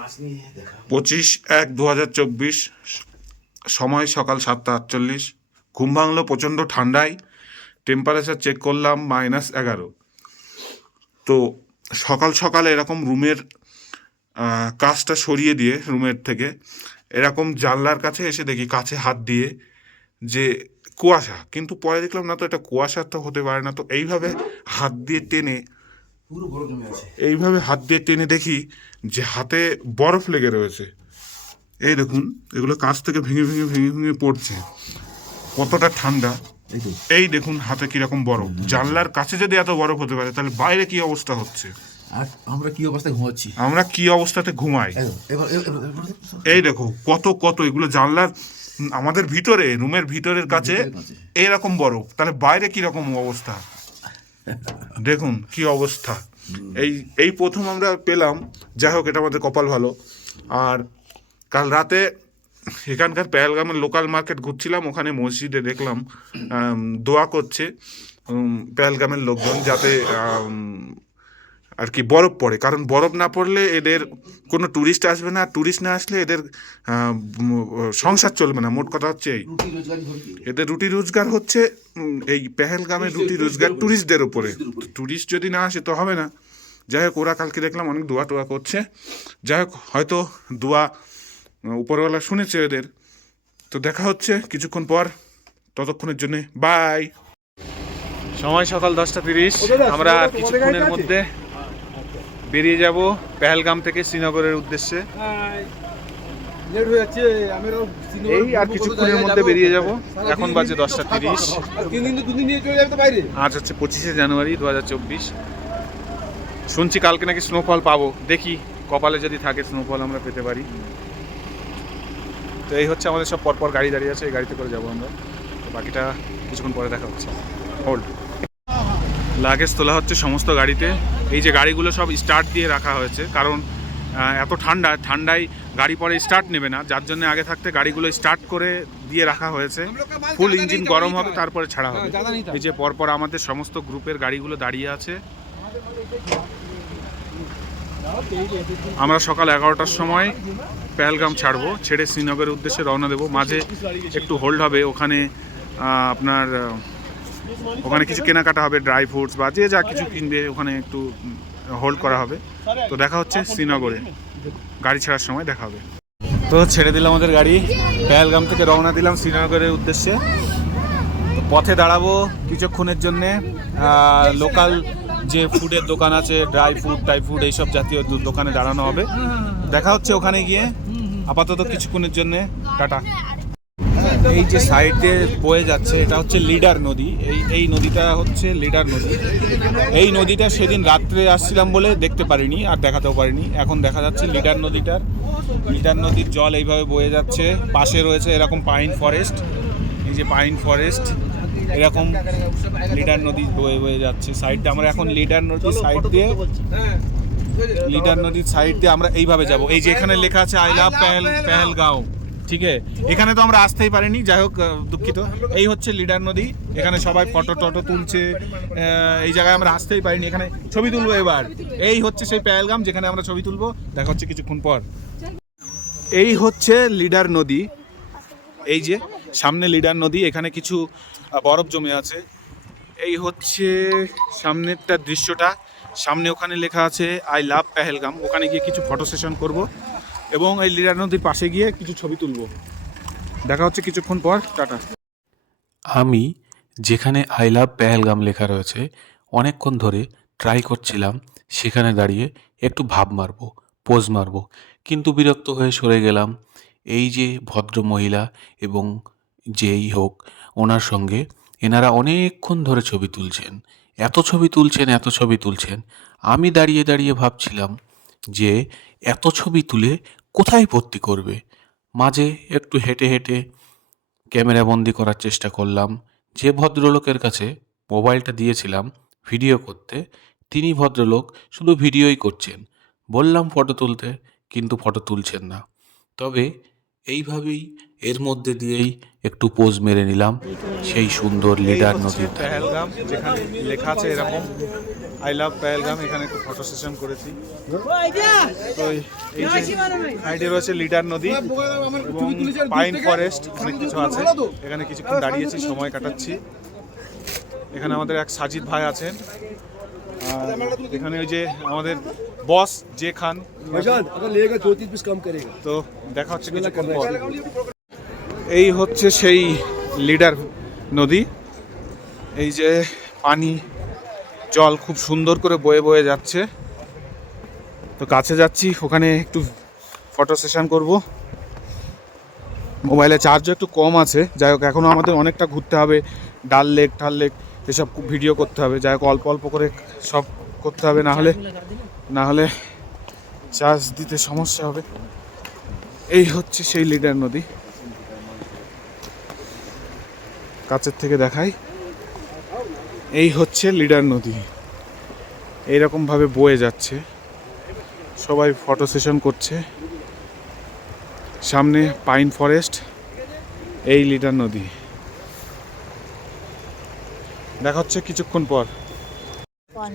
25/1/2024, সময় সকাল 7:48। ঘুম ভাঙলো প্রচণ্ড ঠান্ডায়, টেম্পারেচার চেক করলাম -11। তো সকাল সকাল এরকম রুমের কাঁচটা সরিয়ে দিয়ে রুমের থেকে এরকম জানলার কাছে এসে দেখি কাছে হাত দিয়ে যে কুয়াশা, কিন্তু পরে দেখলাম না তো এটা কুয়াশা তো হতে পারে না। তো এইভাবে হাত দিয়ে টেনে দেখি যে হাতে বরফ লেগে রয়েছে। এই দেখুন, এগুলো কাছ থেকে ভেঙে ভেঙে ভেঙে ভেঙে পড়ছে, কতটা ঠান্ডা। এই দেখুন হাতে কিরকম বরফ। জানলার কাছে যদি এত বরফ হতে পারে, তাহলে বাইরে কি অবস্থা হচ্ছে, আর আমরা কি অবস্থায় ঘুমাচ্ছি, আমরা কি অবস্থাতে ঘুমাই। এই দেখো কত কত এগুলো জানলার আমাদের ভিতরে, রুমের ভিতরের কাছে এরকম বরফ, তাহলে বাইরে কি রকম অবস্থা দেখুন কি অবস্থা। এই প্রথম আমরা পেলাম। যাই হোক, এটা আমাদের কপাল ভালো। আর কাল রাতে এখানকার পেহেলগামের লোকাল মার্কেট ঘুরছিলাম, ওখানে মসজিদে দেখলাম দোয়া করছে পেহেলগামের লোকজন, যাতে আর কি বরফ পড়ে। কারণ বরফ না পড়লে এদের কোনো ট্যুরিস্ট আসবে না, ট্যুরিস্ট না আসলে এদের সংসার চলবে না। মোট কথা হচ্ছে এই, এদের রুটি রোজগার হচ্ছে এই পেহেলগামের রুটি রোজগার ট্যুরিস্টদের উপরে। ট্যুরিস্ট যদি না আসে তো হবে না। যাই হোক, ওরা কালকে দেখলাম অনেক দোয়া টোয়া করছে। যাই হোক, হয়তো দোয়া উপরওয়ালা শুনেছে এদের। তো দেখা হচ্ছে কিছুক্ষণ পর, ততক্ষণের জন্য বাই। সময় সকাল 10:30। আমরা কিছুক্ষণের মধ্যে বেরিয়ে যাব পেহেলগাম থেকে শ্রীনগরের উদ্দেশ্যে। এই আর কিছুক্ষণের মধ্যে বেরিয়ে যাব। এখন বাজে 10:30। আজ হচ্ছে 25শে জানুয়ারি 2024। শুনছি কালকে নাকি স্নোফল পাবো, দেখি কপালে যদি থাকে স্নোফল আমরা পেতে পারি। তো এই হচ্ছে আমাদের সব পরপর গাড়ি দাঁড়িয়ে আছে, এই গাড়িতে করে যাবো আমরা। তো বাকিটা কিছুক্ষণ পরে দেখা হচ্ছে। হোল্ড। লাগেজ তোলা হচ্ছে সমস্ত গাড়িতে। এই যে গাড়িগুলো সব স্টার্ট দিয়ে রাখা হয়েছে, কারণ এত ঠান্ডায় গাড়ি পরে স্টার্ট নেবে না, যার জন্য আগে থাকতে গাড়িগুলো স্টার্ট করে দিয়ে রাখা হয়েছে। ফুল ইঞ্জিন গরম হবে, তারপরে ছাড়া হবে। এই যে পরপর আমাদের সমস্ত গ্রুপের গাড়িগুলো দাঁড়িয়ে আছে। আমরা সকাল 11টার সময় পেহেলগাম ছাড়বো, ছেড়ে শ্রীনগরের উদ্দেশ্যে রওনা দেবো। মাঝে একটু হোল্ড হবে, ওখানে আপনার ওখানে কিছু কেনাকাটা হবে, ড্রাই ফ্রুটস বা যে যা কিছু কিনবে ওখানে একটু হোল্ড করা হবে। তো দেখা হচ্ছে শ্রীনগরে, গাড়ি ছাড়ার সময় দেখা হবে। তো ছেড়ে দিলাম আমাদের গাড়ি, পেহেলগাম থেকে রওনা দিলাম শ্রীনগরের উদ্দেশ্যে। তো পথে দাঁড়াবো কিছুক্ষণের জন্যে। লোকাল যে ফুডের দোকান আছে, ড্রাই ফ্রুট টাই ফ্রুট এইসব জাতীয় দোকানে দাঁড়ানো হবে। দেখা হচ্ছে ওখানে গিয়ে। আপাতত কিছুক্ষণের জন্য টাটা। এই যে সাইডে বয়ে যাচ্ছে, এটা হচ্ছে লিডার নদী। এই নদীটা হচ্ছে লিডার নদী। এই নদীটা সেদিন রাত্রে আসছিলাম বলে দেখতে পারিনি, আর দেখাতেও পারিনি। এখন দেখা যাচ্ছে লিডার নদীর জল এইভাবে বয়ে যাচ্ছে। পাশে রয়েছে এরকম পাইন ফরেস্ট, এই যে পাইন ফরেস্ট, এরকম লিডার নদী বয়ে যাচ্ছে সাইড দিয়ে। আমরা এখন লিডার নদীর সাইড দিয়ে আমরা এইভাবে যাব। এই যে এখানে লেখা আছে আই লাভ পেহেলগাঁও, ঠিক আছে। এখানে তো আমরা আসতেই পারিনি, যাই হোক দুঃখিত। এই হচ্ছে লিডার নদী, এখানে সবাই ফটো টটো তুলছে। এই জায়গায় আমরা আসতেই পারিনি, এখানে ছবি তুলবো এবার। এই হচ্ছে সেই পেহেলগাম যেখানে আমরা ছবি তুলবো। দেখা হচ্ছে কিছুক্ষণ পর। এই হচ্ছে লিডার নদী, এই যে সামনে লিডার নদী, এখানে কিছু বরফ জমে আছে। এই হচ্ছে সামনেরটার দৃশ্যটা। সামনে ওখানে লেখা আছে আই লাভ পেহেলগাম, ওখানে গিয়ে কিছু ফটো সেশন করব এবং এই লিডার নদীর পাশে গিয়ে কিছু ছবি তুলব। দেখা হচ্ছে কিছুক্ষণ পর, টাটা। আমি যেখানে আই লাভ পেহেলগাম লেখা রয়েছে অনেকক্ষণ ধরে ট্রাই করছিলাম সেখানে দাঁড়িয়ে একটু ভাব মারবো, পোজ মারবো, কিন্তু বিরক্ত হয়ে সরে গেলাম। এই যে ভদ্র মহিলা এবং যেই হোক ওনার সঙ্গে, এনারা অনেকক্ষণ ধরে ছবি তুলছেন, এত ছবি তুলছেন। আমি দাঁড়িয়ে দাঁড়িয়ে ভাবছিলাম যে এত ছবি তুলে কোথায় ভর্তি করবে। মাঝে একটু হেঁটে হেঁটে ক্যামেরা বন্দি করার চেষ্টা করলাম। যে ভদ্রলোকের কাছে মোবাইলটা দিয়েছিলাম ভিডিও করতে, তিনি ভদ্রলোক শুধু ভিডিওই করছেন। বললাম ফটো তুলতে, কিন্তু ফটো তুলছেন না। তবে এইভাবেই এর মধ্যে দিয়েই একটু পোজ মেরে নিলাম সেই সুন্দর লিডার নদীর। পেহেলগাম যেখানে লেখা আছে এরকম আই লাভ পেহেলগাম, এখানে একটু ফটো সেশন করেছি। তো এই যে সাইডে রয়েছে লিডার নদী এবং পাইন ফরেস্ট, অনেক কিছু আছে। এখানে কিছুক্ষণ দাঁড়িয়েছি, সময় কাটাচ্ছি। এখানে আমাদের এক সাজিদ ভাই আছেন, আর এখানে ওই যে আমাদের বস যে খান। তো দেখা হচ্ছে কিছুক্ষণ পর। এই হচ্ছে সেই লিডার নদী। এই যে পানি, জল খুব সুন্দর করে বয়ে বয়ে যাচ্ছে। তো কাছে যাচ্ছি, ওখানে একটু ফটো সেশন করব। মোবাইলে চার্জও একটু কম আছে, যাই হোক এখনও আমাদের অনেকটা ঘুরতে হবে। ডাল লেক এসব ভিডিও করতে হবে, যাই হোক অল্প অল্প করে সব করতে হবে, না হলে চার্জ দিতে সমস্যা হবে। এই হচ্ছে সেই লিডার নদী, কাছের থেকে দেখাই। এই হচ্ছে লিডার নদী, এইরকমভাবে বয়ে যাচ্ছে, সবাই ফটো সেশন করছে। সামনে পাইন ফরেস্ট, এই লিডার নদী। দেখা হচ্ছে কিছুক্ষণ পর।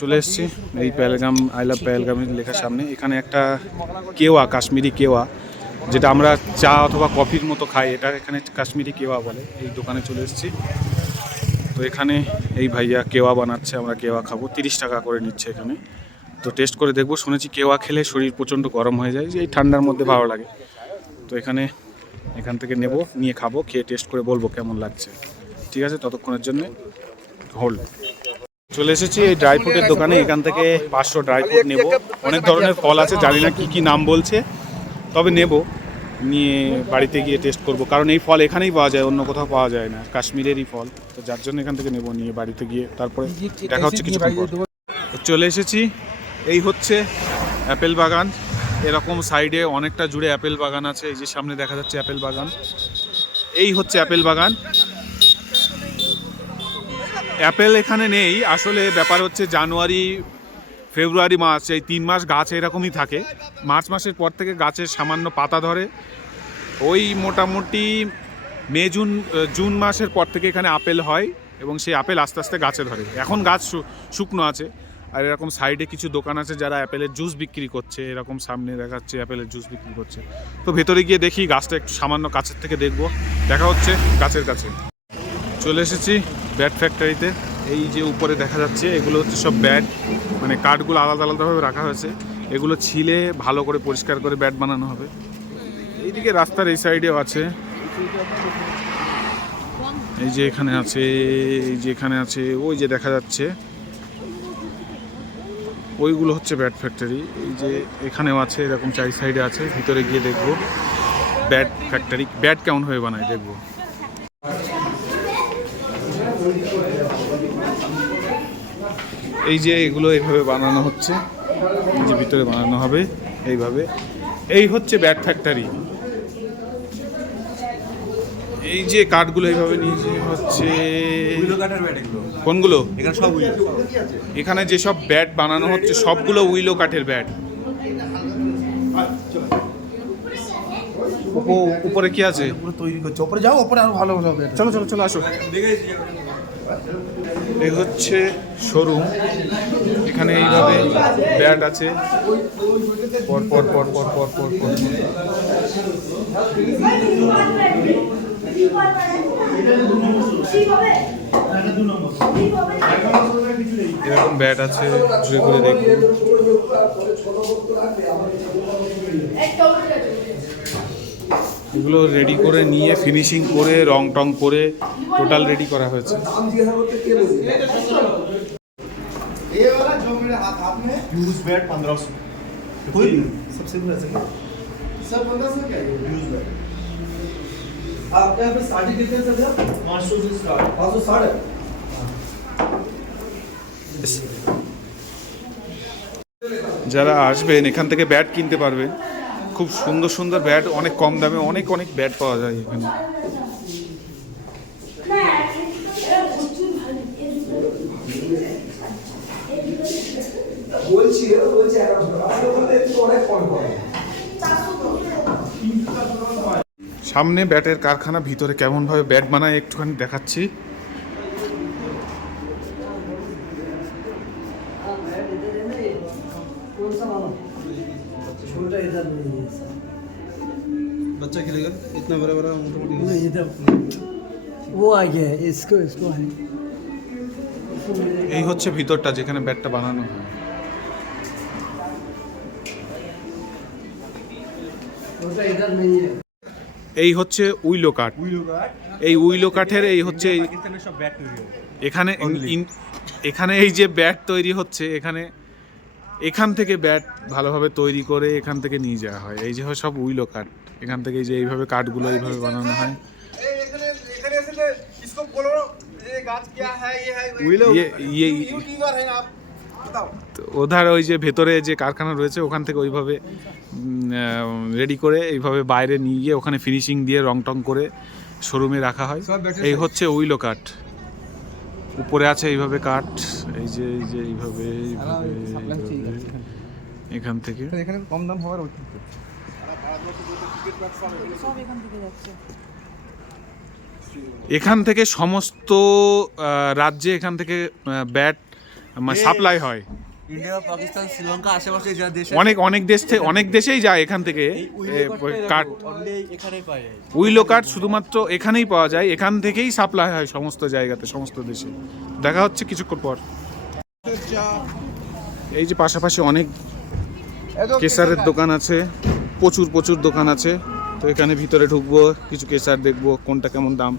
চলে এসেছি এই পেহেলগাম, আই লাভ পেহেলগামের লেখার সামনে। এখানে একটা কেওয়া, কাশ্মীরি কেওয়া, যেটা আমরা চা অথবা কফির মতো খাই, এটা এখানে কাশ্মীরি কেওয়া বলে। এই দোকানে চলে এসেছি। তো এখানে এই ভাইয়া কেওয়া বানাচ্ছে, আমরা কেওয়া খাবো। 30 টাকা করে নিচ্ছে এখানে। তো টেস্ট করে দেখবো। শুনেছি কেওয়া খেলে শরীর প্রচণ্ড গরম হয়ে যায়, যে এই ঠান্ডার মধ্যে ভালো লাগে। তো এখান থেকে নেব, নিয়ে খাবো, খেয়ে টেস্ট করে বলবো কেমন লাগছে। ঠিক আছে, ততক্ষণের জন্য হোল্ড। চলে এসেছি এই ড্রাই ফ্রুটের দোকানে। এখান থেকে 500 ড্রাই ফ্রুট নেব। অনেক ধরনের ফল আছে, জানি না কি নাম বলছে, তবে নেব, নিয়ে বাড়িতে গিয়ে টেস্ট করব। কারণ এই ফল এখানেই পাওয়া যায়, অন্য কোথাও পাওয়া যায় না, কাশ্মীরেরই ফল। তো যার জন্য এখান থেকে নেব, নিয়ে বাড়িতে গিয়ে তারপরে দেখা হচ্ছে কিছুক্ষণ পর। চলে এসেছি, এই হচ্ছে অ্যাপেল বাগান। এরকম সাইডে অনেকটা জুড়ে অ্যাপেল বাগান আছে। এই যে সামনে দেখা যাচ্ছে অ্যাপেল বাগান, এই হচ্ছে অ্যাপেল বাগান। অ্যাপেল এখানে নেই আসলে, ব্যাপার হচ্ছে জানুয়ারি ফেব্রুয়ারি মার্চ, এই 3 মাস গাছ এরকমই থাকে। মার্চ মাসের পর থেকে গাছের সামান্য পাতা ধরে। ওই মোটামুটি মে জুন মাসের পর থেকে এখানে আপেল হয়, এবং সেই আপেল আস্তে আস্তে গাছে ধরে। এখন গাছ শুকনো আছে। আর এরকম সাইডে কিছু দোকান আছে যারা অ্যাপেলের জুস বিক্রি করছে, এরকম সামনে দেখাচ্ছে অ্যাপেলের জুস বিক্রি করছে। তো ভেতরে গিয়ে দেখি, গাছটা একটু সামান্য কাছের থেকে দেখবো। দেখা হচ্ছে গাছের কাছে। চলে এসেছি ব্যাট ফ্যাক্টরিতে। এই যে উপরে দেখা যাচ্ছে, এগুলো হচ্ছে সব ব্যাট, মানে কাঠগুলো আলাদা আলাদাভাবে রাখা হয়েছে। এগুলো ছিলে ভালো করে পরিষ্কার করে ব্যাট বানানো হবে। এইদিকে রাস্তার এই সাইডেও আছে, এই যে এখানে আছে, এই যে এখানে আছে, ওই যে দেখা যাচ্ছে, ওইগুলো হচ্ছে ব্যাট ফ্যাক্টরি। এই যে এখানেও আছে, এরকম 4 সাইডে আছে। ভিতরে গিয়ে দেখবো ব্যাট ফ্যাক্টরি, ব্যাট কেমন হয়ে বানায় দেখবো। এই যে এগুলো এইভাবে বানানো হচ্ছে, এই যে ভিতরে বানানো হবে এইভাবে। এই হচ্ছে ব্যাট ফ্যাক্টরি। এই যে কাঠগুলো এইভাবে নিয়ে হচ্ছে, কোনগুলো? এখানে যেসব ব্যাট বানানো হচ্ছে সবগুলো উইলো কাঠের ব্যাট। উপরে কি আছে? তৈরি করছে, উপরে যাও, উপরে আরো ভালো হবে। চলো চলো চলো, আসো। এই হচ্ছে শোরুম, এখানে এইভাবে ব্যাট আছে পর পর পর পর পর পর পর। এরকম ব্যাট আছে, ঘুরে ঘুরে দেখবো। এগুলো রেডি করে নিয়ে ফিনিশিং করে রং টং করে টোটাল রেডি করা হয়েছে। যারা আসবেন এখান থেকে ব্যাট কিনতে পারবেন, খুব সুন্দর সুন্দর ব্যাট, অনেক কম দামে অনেক অনেক ব্যাট পাওয়া যায় এখানে। সামনে ব্যাটের কারখানা, ভিতরে কেমন ভাবে ব্যাট বানায় একটুখানি দেখাচ্ছি। बच्चा खेलेगा इतना बड़ा बड़ा मोटा इधर वो आ गया है, इसको इसको है এই হচ্ছে ভিতরটা যেখানে ব্যাটটা বানানো হয়। उसका इधर नहीं है। এই হচ্ছে উইলো কাঠ। এই উইলো কাঠের এই হচ্ছে এখানে এখানে এই যে ব্যাট তৈরি হচ্ছে, এখান থেকে ব্যাট ভালোভাবে তৈরি করে এখান থেকে নিয়ে যাওয়া হয়। এই যে সব উইলো কাঠ, এখান থেকে এই যে এইভাবে কাঠগুলো এইভাবে বানানো হয়। ওধার ওই যে ভেতরে যে কারখানা রয়েছে ওখান থেকে ওইভাবে রেডি করে এইভাবে বাইরে নিয়ে গিয়ে ওখানে ফিনিশিং দিয়ে রং টং করে শোরুমে রাখা হয়। এই হচ্ছে উইলো কাঠ। উপরে আছে এইভাবে কাঠ, এই যে এইভাবে এখান থেকে এখানে কম দাম হওয়ার এখান থেকে সমস্ত রাজ্যে এখান থেকে ব্যাট সাপ্লাই হয়। ইন্ডিয়া পাকিস্তান শ্রীলঙ্কা আশেপাশে যা দেশ অনেক দেশেই যায় এখান থেকে কাঠ। উইলো কাঠ শুধুমাত্র এখানেই পাওয়া যায়, এখান থেকেই সাপ্লাই হয় সমস্ত জায়গাতে, সমস্ত দেশে। দেখা হচ্ছে কিছুক্ষণ পর। এই যে পাশাপাশি অনেক কেসারের দোকান আছে, প্রচুর দোকান আছে। তো এখানে ভিতরে ঢুকবো, কিছু কেসার দেখবো কোনটা কেমন দাম।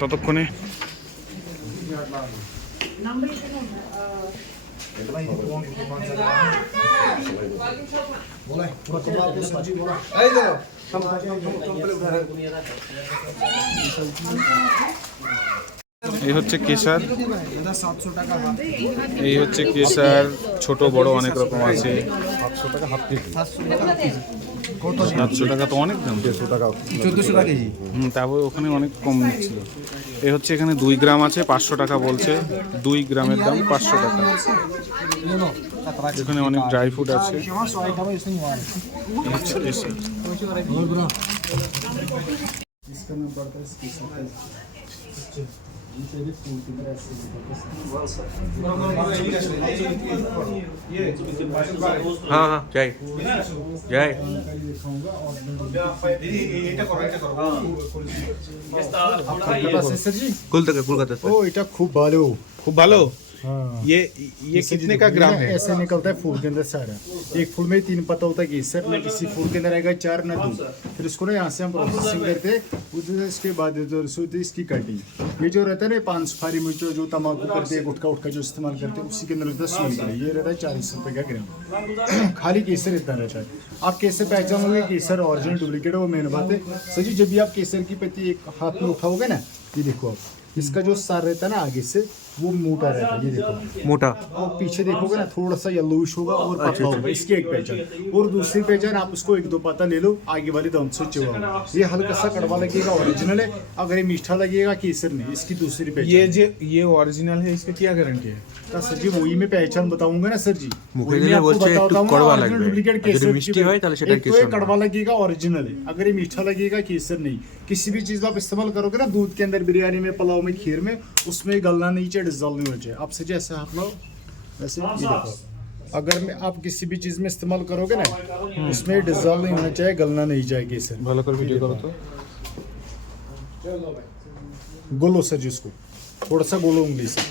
ততক্ষণে এই হচ্ছে কেসার, এই হচ্ছে কেসার, ছোট বড় অনেক রকম আছে। 700 টাকা তো অনেক দাম। 1400 টাকা কেজি। তারপর ওখানে অনেক কম নিচ্ছিল। এই হচ্ছে এখানে 2 গ্রাম আছে, 500 টাকা বলছে। 2 গ্রামের দাম 500 টাকা। এখানে অনেক ড্রাই ফ্রুট আছে। এই হচ্ছে কেসার। हाँ हाँ जय जय कोलकाता से। ओ এটা খুব ভালো। खूब भालो। हाँ ये कितने का ग्राम है? ऐसे निकलता है फूल के अंदर सारा। एक फूल में 3 पत्ता होता है केसर, ना किसी फूल के अंदर आएगा 4 ना 2। फिर उसको ना यहाँ से हम प्रोसेसिंग करते हैं, उसके बाद इसकी कटिंग। ये जो रहता है ना 5 सुपारी में जो तम्बाकू करते हैं, गुटखा जो इस्तेमाल करते हैं, उसी के अंदर रहता है 100 रुपये। ये रहता है 40 रुपये का ग्राम। खाली केसर इतना रहता है। आप केसर पहचान लोगे केसर ओरिजिनल डुप्लीकेट है, वो मेन बात है। सर जी जब भी आप केसर की पत्ती एक हाथ में उठाओगे ना, ये देखो आप, इसका जो सार रहता है ना आगे से वो मोटा रहता है। ये देखो मोटा और पीछे देखोगे ना थोड़ा सा येलोइश होगा और पतला होगा। इसकी एक पहचान। और दूसरी पहचान आप उसको 1-2 पत्ता ले लो, आगे वाली दम से चिवा। ये हल्का सा कड़वा लगेगा ओरिजिनल है, अगर ये मीठा लगेगा केसर नहीं। इसकी दूसरी पहचान। ये ओरिजिनल है, इसका क्या गारंटी है? सर जी वही मैं पहचान बताऊंगा ना सर जी। मुखे दिले बोलছে একটু কড়বা লাগবে। डुप्लीकेट যদি केसर মিষ্টি হয় তাহলে সেটা एक तो ये कड़वा लगेगा ओरिजिनल है, अगर ये मीठा लगेगा केसर नहीं। किसी भी चीज आप इस्तेमाल करोगे ना दूध के अंदर, बिरयानी में, पुलाव में, खीर में, उसमें गलना नहीं चाहिए, डिजॉल्व नहीं होना चाहिए। आप सर जी ऐसे हाथ लो, वैसे ये देखो, अगर मैं आप किसी भी चीज में इस्तेमाल करोगे ना उसमें डिजॉल्व नहीं होना चाहिए, गलना नहीं चाहिए केसर। ভালো করে ভিডিও করো তো। गोलो सर जी उसको थोड़ा सा गोलो उंगली से।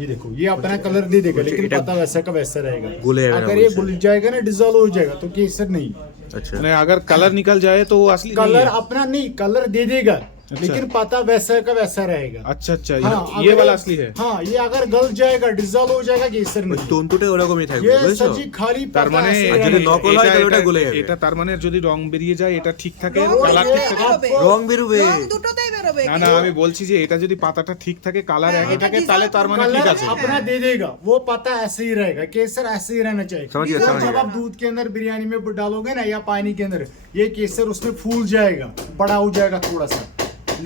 ये देखो ये अपना कलर दे देगा, लेकिन पता वैसा का वैसा रहेगा। गोले रहेगा अगर ये घुल जाएगा ना, डिजॉल्व हो जाएगा, तो केसर नहीं। अच्छा মানে अगर कलर निकल जाए तो वो असली नहीं कलर है। अपना नहीं, कलर दे देगा, लेकिन पता वैसा का वैसा रहेगा। अच्छा हाँ, ये अगर वाला असली है। हाँ, ये अगर गल जाएगा, डिजॉल्व हो जाएगा, केसर नहीं। তন্তুটা ওরকমই থাকবে ये বুঝছো? सर जी खाली তার पता মানে ऐसे আর যদি रहेगा। নকল হয় তাহলে ওটা গলে যাবে। এটা তার মানে যদি রং বেরিয়ে যায়, এটা ঠিক থাকে, वो কালার ये ঠিক থাকে। आपको- রং বেরোবে। দুটোতেই বেরোবে না আমি বলছি যে এটা যদি পাতাটা ঠিক থাকে, কালার একই এটা থাকে, design তাহলে তার মানে ঠিক कलर আছে। अपना दे देगा, वो पता ऐसे ही रहेगा, केसर ऐसे ही रहना चाहिए। समझ गया, और समझ जब गया। आप दूध के अंदर बिरयानी में डालोगे ना या पानी के अंदर, ये केसर उसमें फूल जाएगा, बड़ा हो जाएगा थोड़ा सा,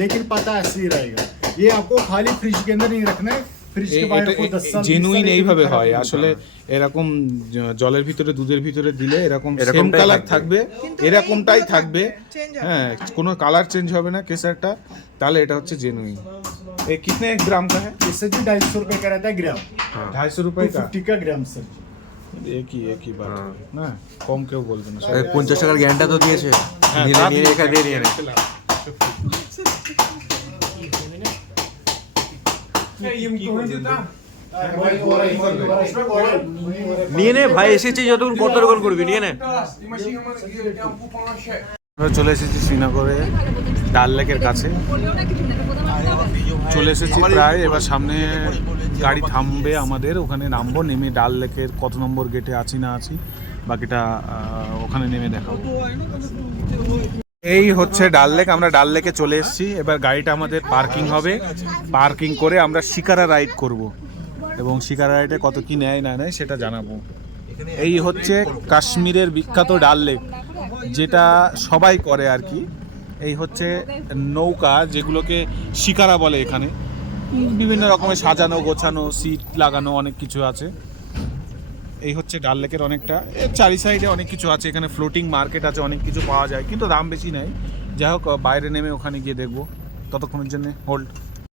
लेकिन पता ऐसे ही रहेगा। ये आपको खाली फ्रिज के अंदर नहीं रखना है, फ्रिज के बाहर को 10 साल জেনুইন 20 साल এইভাবে खराब হয় नहीं আসলে। এরকম জলের ভিতরে, দুধের ভিতরে দিলে এরকম সেম এরকমটাই কালার থাকবে। থাকবে, কিন্তু এরকমটাই এইগুলো থাকবে। change হবে হ্যাঁ, কোনো কালার চেঞ্জ হবে না কেসারটা, তাহলে এটা হচ্ছে জেনুইন। ये कितने ग्राम का है? केसर जी 250 रुपए का रहता है ग्राम। 250 रुपए का। 250 का ग्राम सर। একই বাট না, কম কেউ বলবে না। 50 টাকার জ্ঞানটা তো দিয়েছে, হ্যাঁ, নিলে তা নিয়ে দিয়েছে। এখান দিয়ে নিয়ে নে। নিয়ে নে ভাই, এসেছি যতক্ষণ কত রকম করবি, নিয়ে নে। আমরা চলে এসেছি শ্রীনগরে ডাল লেকের কাছে, চলে এসেছি প্রায়। এবার সামনে গাড়ি থামবে আমাদের, ওখানে নামবো, নেমে ডাল লেকের কত নম্বর গেটে আছি না আছি বাকিটা ওখানে নেমে দেখাবো। এই হচ্ছে ডাল লেক, আমরা ডাল লেকে চলে এসেছি। এবার গাড়িটা আমাদের পার্কিং হবে, পার্কিং করে আমরা শিকারা রাইড করব এবং শিকারা রাইডে কত কি নেয় না নেয় সেটা জানাবো। এই হচ্ছে কাশ্মীরের বিখ্যাত ডাল লেক, যেটা সবাই করে আর কি। এই হচ্ছে নৌকা, যেগুলোকে শিকারা বলে এখানে। বিভিন্ন রকমের সাজানো গোছানো, সিট লাগানো, অনেক কিছু আছে। এই হচ্ছে ডাল লেকের অনেকটা, এর চারি সাইডে অনেক কিছু আছে। এখানে ফ্লোটিং মার্কেট আছে, অনেক কিছু পাওয়া যায়, কিন্তু দাম বেশি নাই। যাই হোক, বাইরে নেমে ওখানে গিয়ে দেখবো। ততক্ষণের জন্য হোল্ড।